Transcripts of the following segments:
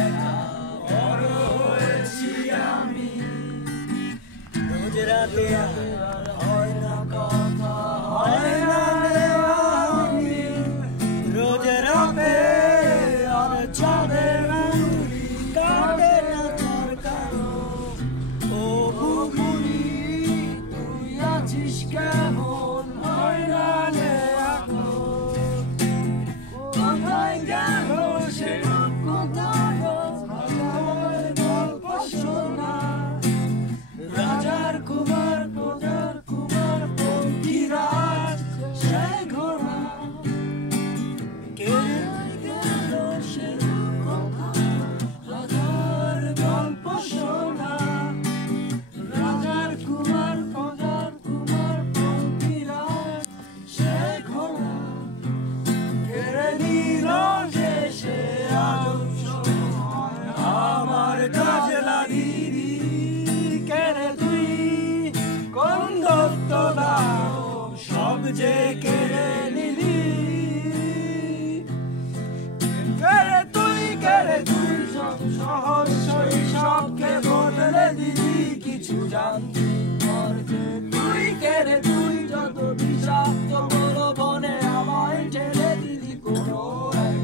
একা বড় হয়েছি আমি। রোজ রাতে আর হয় না কথা, হয় না নেওয়ানি। রোজ রাতে আর চাঁদের মুড়ি কাটে না তোর কারো। ও বুবুনি তুই আছিস কেমন, হয় না কোথায় গেল সে কোথায় আমার গল্প শোনা। রাজার কুমার প্রজার কুমার পঙ্কিরাজ সে ঘোড়া। কে গেল সে রাজার গল্প শোনা। রাজার কুমার প্রজার কুমার পঙ্কিরাজ সে ঘোড়া। কেড়ে নিল সে আদর্শ আমার কাজলা দিদি। কেড়ে তুই কোন দত্ত দাও সব যে কেড়ে নিলি। কেড়ে তুই সব সহজ শৈশবকে বদলে দিলি। কিছু জানতি করতে তুই কেড়ে তুই যত বিষাক্ত বড় বনে আমায় ঠেলে দিলি কোনো এক।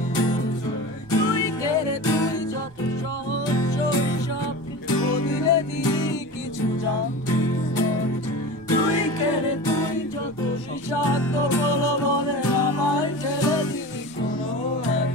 তুই কেড়ে তুই যত সহজ শৈশবকে বদলে দিলি। কিছু জানতি তুই কেড়ে তুই যত বিষাক্ত বড় বনে আমায় ঠেলে দিলি কোনো এক।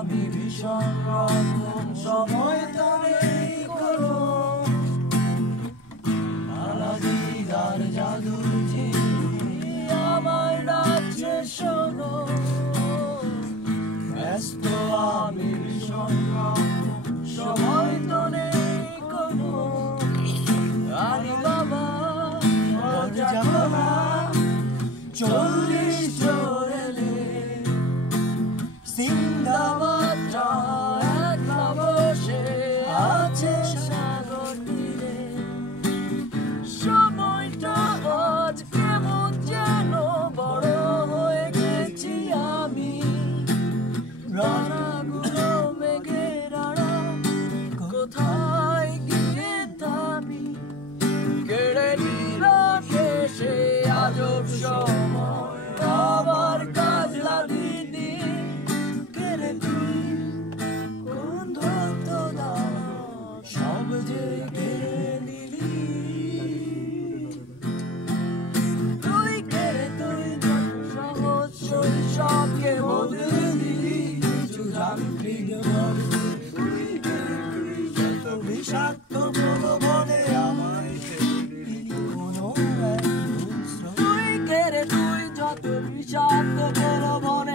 আমি ভীষণ রকম সময় তো নেই কোনো। আলাদিদার জাদুর ঝিল্লি আমায় ডাকছে শোনো। ব্যস্ত আমি ভীষণ রকম সময় তো নেই কোনো। আরে বাবা যাবো না 40 চড়েলে সিন্দাবাদটা একলা বসে আছে সাগর তীরে। সময়টা আজ কেমন যেন বড় হয়ে গেছি আমি। রানাগুলো মেঘের আড়াল কোথায় গিয়ে থামি। কেড়ে নিল সে আজব সময় আবার কাজলা দিদি। কেড়ে তুই কোন ধরত সব যে কেড়ে নিলি। তুই কেড়ে তুই সহজ শৈশবকে বদলে দিলি। কিছু যান্ত্রিক তুই কেড়ে তুই যত বিষাক্ত বলো বলে আমায় কোনো এক। তুই কেড়ে তুই যত বিষাক্ত বলো বলে